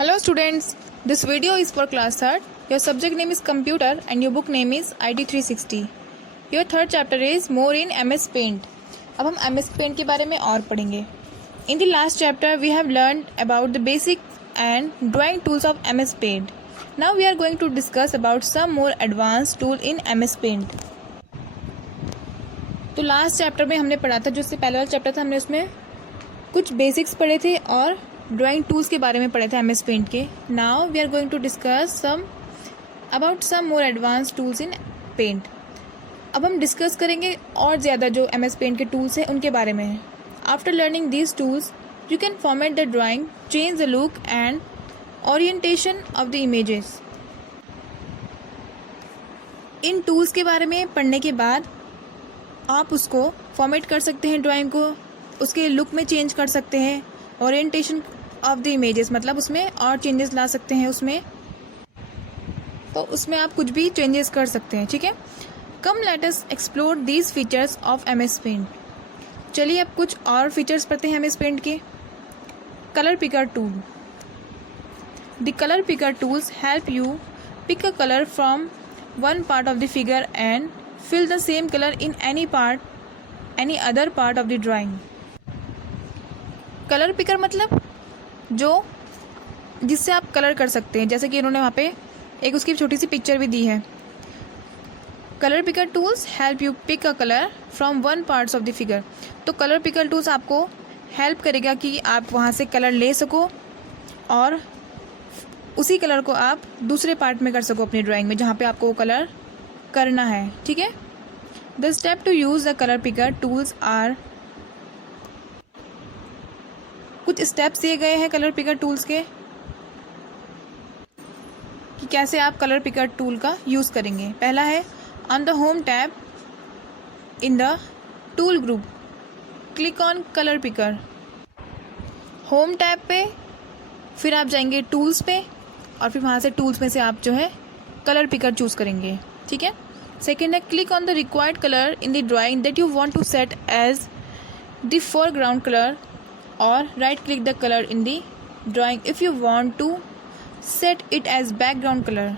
Hello students, this video is for class 3rd. Your subject name is computer and your book name is IT 360. Your third chapter is more in MS Paint. अब हम MS Paint के बारे में और पढ़ेंगे. In the last chapter we have learned about the basic and drawing tools of MS Paint. Now we are going to discuss about some more advanced tool in MS Paint. तो last chapter में हमने पढ़ा था, जो इससे पहले वाला chapter था हमने उसमें कुछ बेसिक्स पढ़े थे और ड्राइंग टूल्स के बारे में पढ़े थे MS पेंट के. Now we are going to discuss some more advance tools in paint. अब हम डिस्कस करेंगे और ज़्यादा जो MS पेंट के टूल्स हैं उनके बारे में. After learning these tools you can format the drawing, change the look and orientation of the images. In tools के बारे में पढ़ने के बाद आप उसको फॉर्मेट कर सकते हैं, ड्राइंग को उसके लुक में चेंज कर सकते हैं, ओरिएंटेशन ऑफ द इमेजेस मतलब उसमें और चेंजेस ला सकते हैं. उसमें तो उसमें आप कुछ भी चेंजेस कर सकते हैं. ठीक है, come let us explore these features of MS paint. चलिए अब कुछ और फीचर्स पढ़ते हैं MS पेंट के. Colour picker tool. The colour picker tools help you pick a colour from one part of the figure and fill the same color in any other part of the drawing. Colour picker मतलब जो जिससे आप colour कर सकते हैं, जैसे कि इन्होंने वहाँ पे एक उसकी छोटी सी पिक्चर भी दी है. Colour picker tools help you pick a colour from one parts of the figure. तो कलर पिकर टूल्स आपको हेल्प करेगा कि आप वहाँ से कलर ले सको और उसी कलर को आप दूसरे पार्ट में कर सको अपनी ड्राइंग में, जहाँ पे आपको वो कलर करना है. ठीक है, the step to use the colour picker tools are. कुछ स्टेप्स दिए गए हैं कलर पिकर टूल्स के कि कैसे आप कलर पिकर टूल का यूज करेंगे. पहला है on the home tab in the tool group click on colour picker. Home tab पे फिर आप जाएंगे टूल्स पे और फिर वहाँ से टूल्स में से आप जो है कलर पिकर चूज करेंगे. ठीक है, सेकेंड है click on the required colour in the drawing that you want to set as the foreground colour और right click the colour in the drawing if you want to set it as background colour.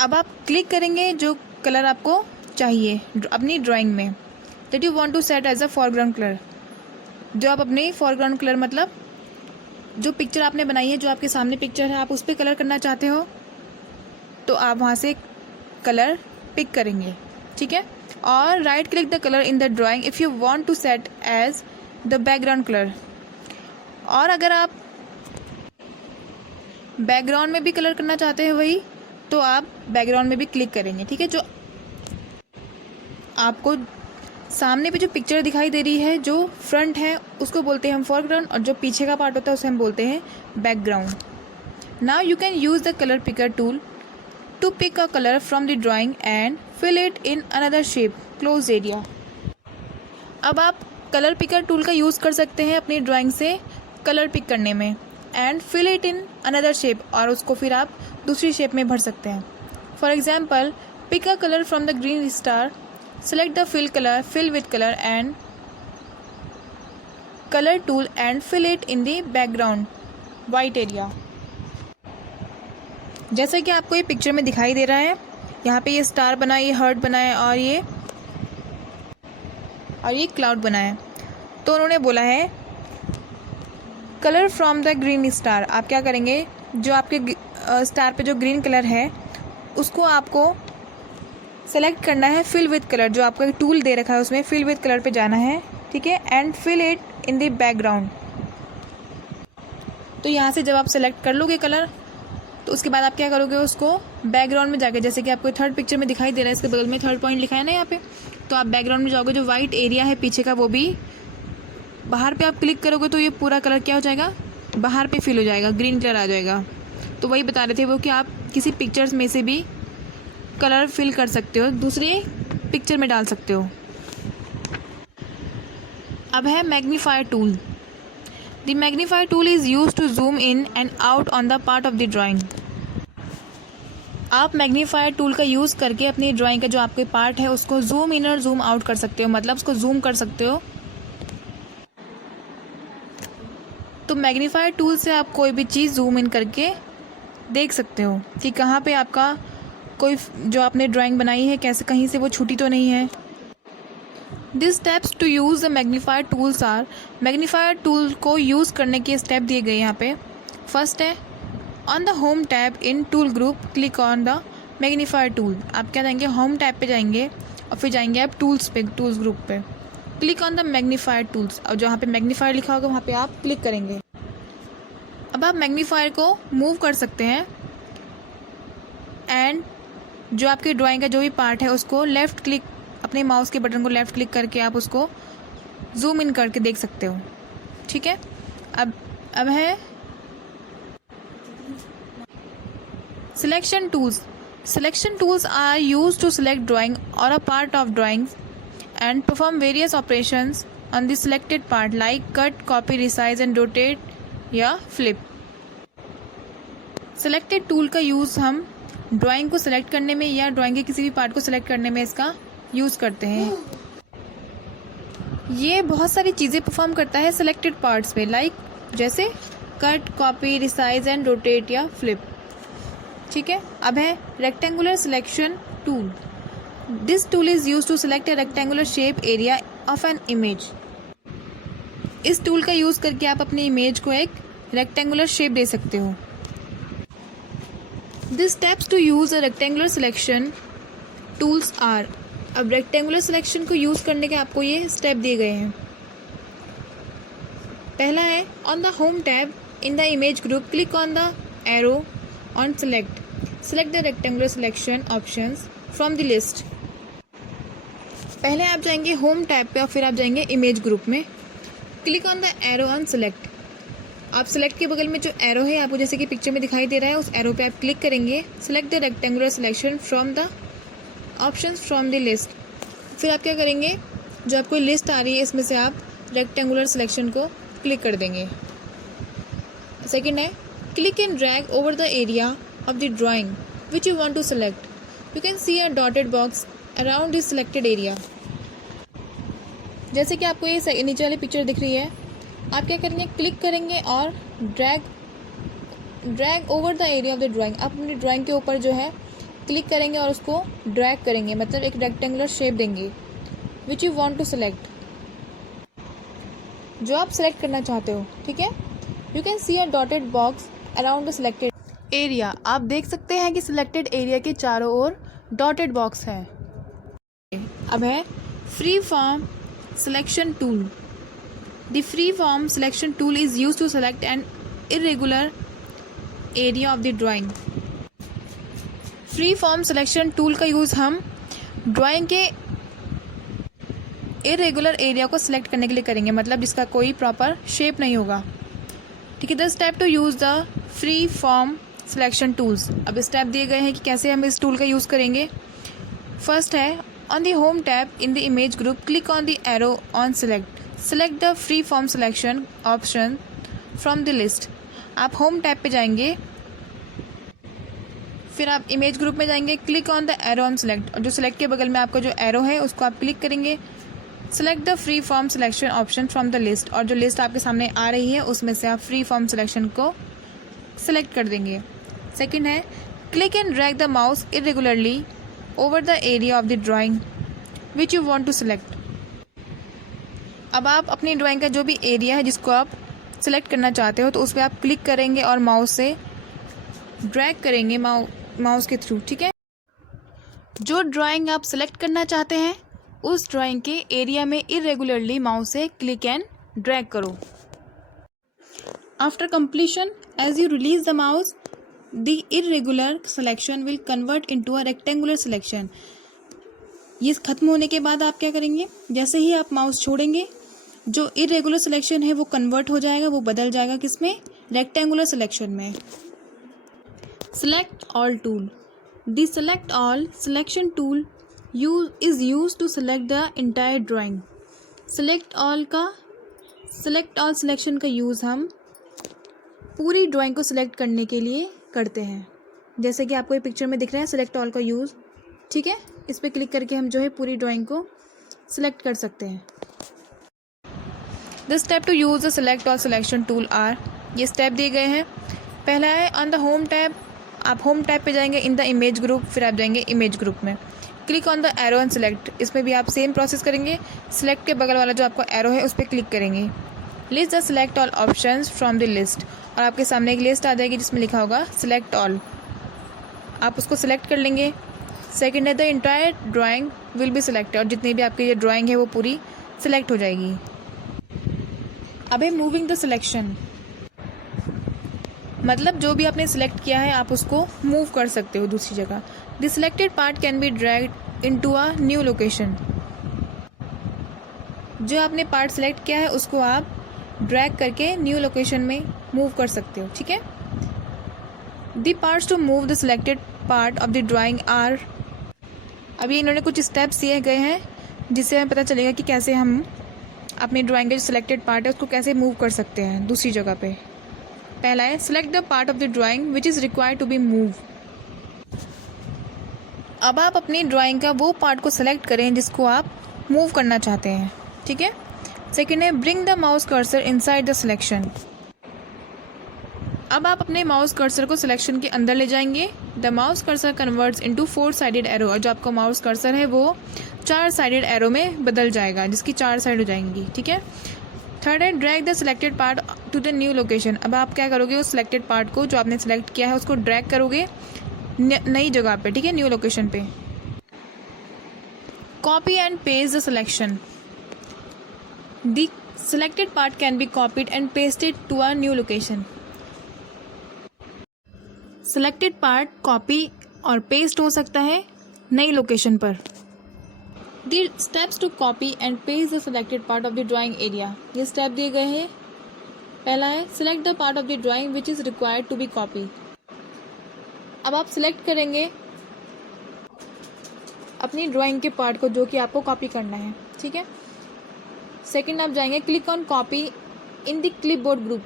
अब आप click करेंगे जो colour आपको चाहिए अपनी drawing में, that you want to set as a foreground colour. जो आप अपने फोरग्राउंड कलर मतलब जो पिक्चर आपने बनाई है, जो आपके सामने पिक्चर है, आप उस पर कलर करना चाहते हो तो आप वहाँ से कलर पिक करेंगे. ठीक है, और right click the colour in the drawing if you want to set as the background colour. और अगर आप बैकग्राउंड में भी कलर करना चाहते हैं वही, तो आप बैकग्राउंड में भी क्लिक करेंगे. ठीक है, जो आपको सामने पे जो पिक्चर दिखाई दे रही है, जो फ्रंट है उसको बोलते हैं हम फोरग्राउंड और जो पीछे का पार्ट होता है उसे हम बोलते हैं background. Now you can use the colour picker tool to pick a color from the drawing and fill it in another shape closed area. अब आप कलर पिकर टूल का यूज़ कर सकते हैं अपनी ड्राइंग से कलर पिक करने में and fill it in another shape, और उसको फिर आप दूसरी शेप में भर सकते हैं. For example pick a colour from the green star, select the fill with colour and colour tool and fill it in the background white area. जैसा कि आपको ये पिक्चर में दिखाई दे रहा है, यहाँ पे ये स्टार बना है, ये हर्ट बना है और ये क्लाउड बना है. तो उन्होंने बोला है colour from the green star. आप क्या करेंगे, जो आपके स्टार पे जो ग्रीन कलर है उसको आपको सेलेक्ट करना है फिल विथ कलर. जो आपका टूल दे रखा है उसमें फिल विथ कलर पे जाना है. ठीक है, and fill it in the background. तो यहाँ से जब आप सेलेक्ट कर लोगे कलर, तो उसके बाद आप क्या करोगे, उसको बैकग्राउंड में जाके, जैसे कि आपको थर्ड पिक्चर में दिखाई दे रहा है, इसके बगल में थर्ड पॉइंट लिखा है ना यहाँ पे, तो आप बैकग्राउंड में जाओगे, जो वाइट एरिया है पीछे का वो भी बाहर पे आप क्लिक करोगे तो ये पूरा कलर क्या हो जाएगा, बाहर पे फिल हो जाएगा, ग्रीन कलर आ जाएगा. तो वही बता रहे थे वो कि आप किसी पिक्चर्स में से भी कलर फिल कर सकते हो, दूसरे पिक्चर में डाल सकते हो. अब है magnifier tool. The magnifier tool is used to zoom in and out on the part of the drawing. आप मैग्नीफायर टूल का यूज़ करके अपनी ड्राइंग का जो आपके पार्ट है उसको जूम इन और जूम आउट कर सकते हो, मतलब उसको जूम कर सकते हो तो मैग्नीफायर टूल से आप कोई भी चीज़ जूम इन करके देख सकते हो कि कहाँ पे आपका कोई जो आपने ड्राइंग बनाई है कैसे कहीं से वो छूटी तो नहीं है। This steps to use the magnifier tools are, magnifier tool को यूज़ करने के स्टेप दिए गए यहाँ पे। फर्स्ट है on the home tab in tool group click on the magnifier tool. आप क्या जाएंगे, होम टैब पे जाएंगे और फिर जाएंगे आप टूल्स पे, टूल्स ग्रुप पे, click on the magnifier tools और जहाँ पे मैग्नीफायर लिखा होगा वहाँ पे आप क्लिक करेंगे। अब आप मैग्नीफायर को मूव कर सकते हैं एंड जो आपकी ड्राइंग का जो भी पार्ट है उसको लेफ़्ट क्लिक, अपने माउस के बटन को लेफ़्ट क्लिक करके आप उसको जूम इन करके देख सकते हो। ठीक है, अब है selection tools. Selection tools are used to select drawing और a part of drawing and perform various operations on the selected part like cut, copy, resize and rotate या फ्लिप। सिलेक्टेड टूल का यूज़ हम drawing को select करने में या drawing के किसी भी पार्ट को सिलेक्ट करने में इसका यूज़ करते हैं। ये बहुत सारी चीज़ें परफॉर्म करता है सिलेक्टेड पार्ट्स पे, लाइक जैसे cut, copy, resize and rotate या फ्लिप। ठीक है, अब है rectangular selection tool. This tool is use to select a rectangular shape area of an image. इस टूल का यूज़ करके आप अपनी इमेज को एक रेक्टेंगुलर शेप दे सकते हो। This steps to use a rectangular selection tools are. अब रेक्टेंगुलर सिलेक्शन को यूज़ करने के आपको ये स्टेप दिए गए हैं। पहला है on the home tab in the image group click on the arrow on select the rectangular selection options from the list. पहले आप जाएंगे होम टैब पे और फिर आप जाएंगे इमेज ग्रुप में, click on the arrow on select. आप सेलेक्ट के बगल में जो एरो है आपको जैसे कि पिक्चर में दिखाई दे रहा है, उस एरो पे आप क्लिक करेंगे। Select the rectangular selection from the options from the list. फिर आप क्या करेंगे, जो आपको लिस्ट आ रही है इसमें से आप रेक्टेंगुलर सिलेक्शन को क्लिक कर देंगे। सेकंड है click and drag over the area of the drawing which you want to select. You can see a dotted box around this selected area. जैसे कि आपको ये नीचे वाली पिक्चर दिख रही है, आप क्या करेंगे, क्लिक करेंगे और drag over the area of the drawing. आप अपनी ड्राइंग के ऊपर जो है क्लिक करेंगे और उसको ड्रैग करेंगे, मतलब एक रेक्टेंगुलर शेप देंगे which you want to select, जो आप सेलेक्ट करना चाहते हो। ठीक है, you can see a dotted box around the selected area. आप देख सकते हैं कि सिलेक्टेड एरिया के चारों ओर डॉटेड बॉक्स है। अब है free form selection tool. The free form selection tool is use to select an irregular area of the drawing. Free form selection tool का यूज़ हम ड्राइंग के इरेगुलर एरिया को select करने के लिए करेंगे, मतलब जिसका कोई प्रॉपर शेप नहीं होगा। ठीक है, the step to use the free form selection tools. अब स्टेप दिए गए हैं कि कैसे हम इस टूल का यूज़ करेंगे। फर्स्ट है on the home tab in the image group click on the arrow on select the free form selection option from the list. आप होम टैब पे जाएंगे, फिर आप इमेज ग्रुप में जाएंगे, click on the arrow on select और जो select के बगल में आपका जो एरो है उसको आप क्लिक करेंगे। Select the free form selection option from the list और जो लिस्ट आपके सामने आ रही है उसमें से आप फ्री फॉर्म सिलेक्शन को सिलेक्ट कर देंगे। सेकंड है click and drag the mouse irregularly over the area of the drawing which you want to select. अब आप अपनी ड्राइंग का जो भी एरिया है जिसको आप सेलेक्ट करना चाहते हो तो उस पर आप क्लिक करेंगे और माउस से ड्रैग करेंगे माउस के थ्रू। ठीक है, जो ड्राइंग आप सेलेक्ट करना चाहते हैं उस ड्राइंग के एरिया में इरेगुलरली माउस से क्लिक एंड ड्रैग करो। After completion as you release the mouse the irregular selection will convert into a rectangular selection. ये खत्म होने के बाद आप क्या करेंगे, जैसे ही आप माउस छोड़ेंगे जो इरेगुलर सिलेक्शन है वो कन्वर्ट हो जाएगा, वो बदल जाएगा किसमें, रेक्टेंगुलर सिलेक्शन में। Select all tool. The select all selection tool is used to select the entire drawing. Select all selection का यूज़ हम पूरी ड्राइंग को सिलेक्ट करने के लिए करते हैं। जैसे कि आपको ये पिक्चर में दिख रहा है सेलेक्ट ऑल का यूज़। ठीक है, इस पर क्लिक करके हम जो है पूरी ड्राइंग को सिलेक्ट कर सकते हैं। The step to use the select और सिलेक्शन टूल आर, ये स्टेप दिए गए हैं। पहला है ऑन द होम टैब, आप होम टैब पे जाएंगे इन द इमेज ग्रुप, फिर आप जाएंगे इमेज ग्रुप में, click on the arrow and select, इसमें भी आप सेम प्रोसेस करेंगे। सेलेक्ट के बगल वाला जो आपका एरो है उस पर क्लिक करेंगे। List the select all options from the list, और आपके सामने एक लिस्ट आ जाएगी जिसमें लिखा होगा सेलेक्ट ऑल, आप उसको सेलेक्ट कर लेंगे। सेकेंड है the entire drawing will be selected, और जितनी भी आपकी ये ड्राइंग है वो पूरी सिलेक्ट हो जाएगी। अब है मूविंग द सिलेक्शन, मतलब जो भी आपने सिलेक्ट किया है आप उसको मूव कर सकते हो दूसरी जगह। The selected part can be dragged into a new location, जो आपने पार्ट सेलेक्ट किया है उसको आप ड्रैग करके न्यू लोकेशन में मूव कर सकते हो, ठीक है। The parts to move the selected part of the drawing are, अभी इन्होंने कुछ स्टेप्स दिए गए हैं जिससे हमें पता चलेगा कि कैसे हम अपनी ड्राइंग का जो सिलेक्टेड पार्ट है उसको कैसे मूव कर सकते हैं दूसरी जगह पे। पहला है select the part of the drawing which is required to be move, अब आप अपनी ड्राइंग का वो पार्ट को सिलेक्ट करें जिसको आप मूव करना चाहते हैं, ठीक है। सेकेंड है bring the mouse cursor inside the selection, अब आप अपने माउस कर्सर को सिलेक्शन के अंदर ले जाएंगे। The mouse cursor converts into 4 sided arrow, और जो आपका माउस कर्सर है वो 4 साइडेड एरो में बदल जाएगा, जिसकी 4 साइड हो जाएंगी, ठीक है। थर्ड है drag the selected part two the new location, अब आप क्या करोगे, उस सिलेक्टेड पार्ट को जो आपने सिलेक्ट किया है उसको ड्रैग करोगे नई जगह पे, ठीक है, न्यू लोकेशन पे। Copy and paste the selection, the selected part can be copied and pasted to a new location, selected part copy और पेस्ट हो सकता है नई लोकेशन पर। The steps to copy and paste the selected part of the drawing area, ये step दिए गए हैं। पहला है select the part of the drawing which is required to be copy, अब आप सिलेक्ट करेंगे अपनी ड्राइंग के पार्ट को जो कि आपको कॉपी करना है, ठीक है। सेकंड आप जाएंगे click on copy in the clipboard group,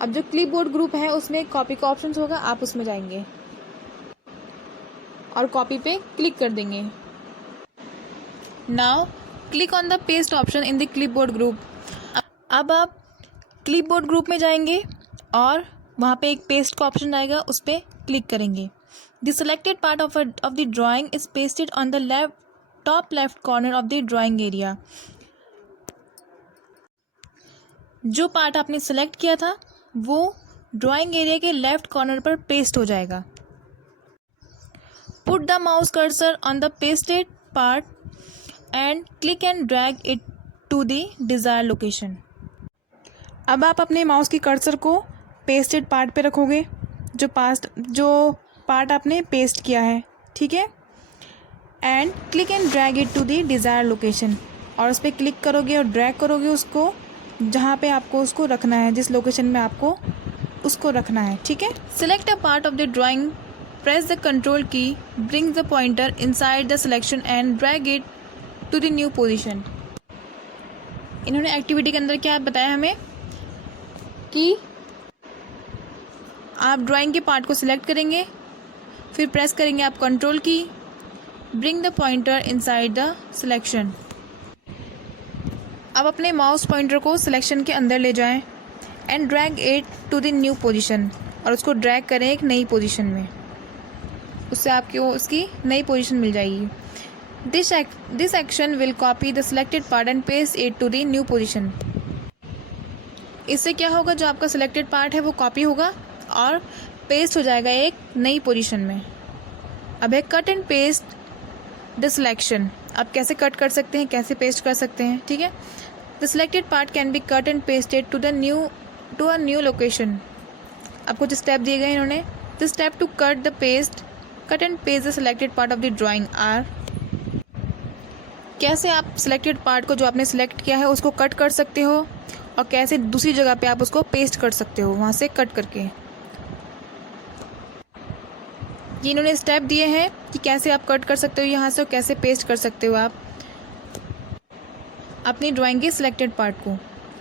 अब जो क्लिपबोर्ड ग्रुप है उसमें कॉपी का ऑप्शन होगा, आप उसमें जाएंगे और कॉपी पे क्लिक कर देंगे। Now click on the paste option in the clipboard group, अब आप क्लिपबोर्ड ग्रुप में जाएंगे और वहाँ पे एक पेस्ट का ऑप्शन आएगा, उस पर क्लिक करेंगे। The selected part of the drawing is pasted on the top left corner of the drawing area, जो पार्ट आपने सेलेक्ट किया था वो ड्राइंग एरिया के लेफ्ट कॉर्नर पर पेस्ट हो जाएगा। Put the mouse cursor on the pasted part and click and drag it to the desire location, अब आप अपने माउस की कर्सर को पेस्टेड पार्ट पे रखोगे, जो पार्ट आपने पेस्ट किया है, ठीक है, and click and drag it to the desire location, और उस पर क्लिक करोगे और ड्रैग करोगे उसको जहाँ पे आपको उसको रखना है, जिस लोकेशन में आपको उसको रखना है, ठीक है। Select a part of the drawing, press the control key, bring the pointer inside the selection and drag it to the new position. इन्होंने एक्टिविटी के अंदर क्या बताया हमें कि आप ड्राइंग के पार्ट को सिलेक्ट करेंगे, फिर प्रेस करेंगे आप control key, bring the pointer inside the selection, अब अपने माउस पॉइंटर को सिलेक्शन के अंदर ले जाएं and drag it to the new position, और उसको ड्रैग करें एक नई पोजीशन में, उससे आपको उसकी नई पोजीशन मिल जाएगी। This action will copy the selected part and paste it to the new position, इससे क्या होगा, जो आपका सिलेक्टेड पार्ट है वो कॉपी होगा और पेस्ट हो जाएगा एक नई पोजीशन में। अब है cut and paste the selection, आप कैसे कट कर सकते हैं, कैसे पेस्ट कर सकते हैं, ठीक है। The selected part can be cut and pasted to a new location, अब कुछ स्टेप दिए गए इन्होंने। The step to cut and paste the selected part of the drawing are, कैसे आप सिलेक्टेड पार्ट को जो आपने सिलेक्ट किया है उसको कट कर सकते हो और कैसे दूसरी जगह पे आप उसको पेस्ट कर सकते हो वहाँ से कट करके। ये इन्होंने स्टेप दिए हैं कि कैसे आप कट कर सकते हो यहाँ से और कैसे पेस्ट कर सकते हो आप अपनी ड्राइंग के सिलेक्टेड पार्ट को।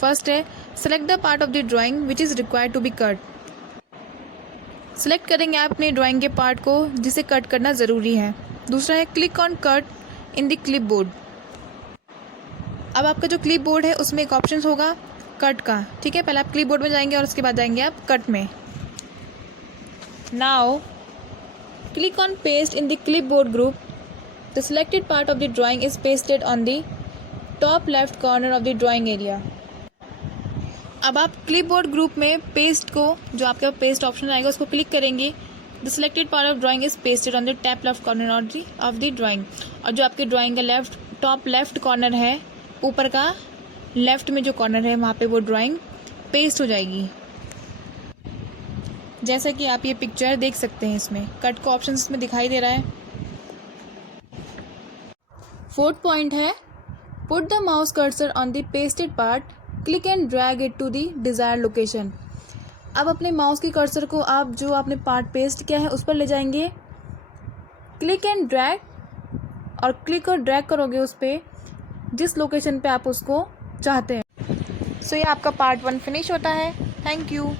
फर्स्ट है select the part of the drawing which is required to be cut, select करेंगे आप अपनी ड्राइंग के पार्ट को जिसे कट करना ज़रूरी है। दूसरा है click on cut in the clipboard, अब आपका जो क्लिप बोर्ड है उसमें एक ऑप्शन होगा कट का, ठीक है। पहले आप क्लिप बोर्ड में जाएंगे और उसके बाद जाएंगे आप कट में। Now click on paste in the clip board group. The selected part of the drawing is pasted on the top left corner of the drawing area. अब आप क्लिप बोर्ड ग्रुप में पेस्ट को, जो आपके paste option आएगा उसको click करेंगे। The selected part of drawing is pasted on the top left corner of the drawing. और जो आपके ड्राइंग का टॉप लेफ्ट कॉर्नर है, ऊपर का लेफ्ट में जो कॉर्नर है वहाँ पे वो ड्राइंग पेस्ट हो जाएगी। जैसा कि आप ये पिक्चर देख सकते हैं, इसमें कट का ऑप्शन इसमें दिखाई दे रहा है। 4th पॉइंट है put the mouse cursor on the pasted part, click and drag it to the desired location. अब अपने माउस की कर्सर को आप जो आपने पार्ट पेस्ट किया है उस पर ले जाएंगे, क्लिक एंड ड्रैग, और क्लिक और ड्रैग करोगे उस पर जिस लोकेशन पे आप उसको चाहते हैं। सो ये आपका पार्ट 1 फिनिश होता है। Thank you.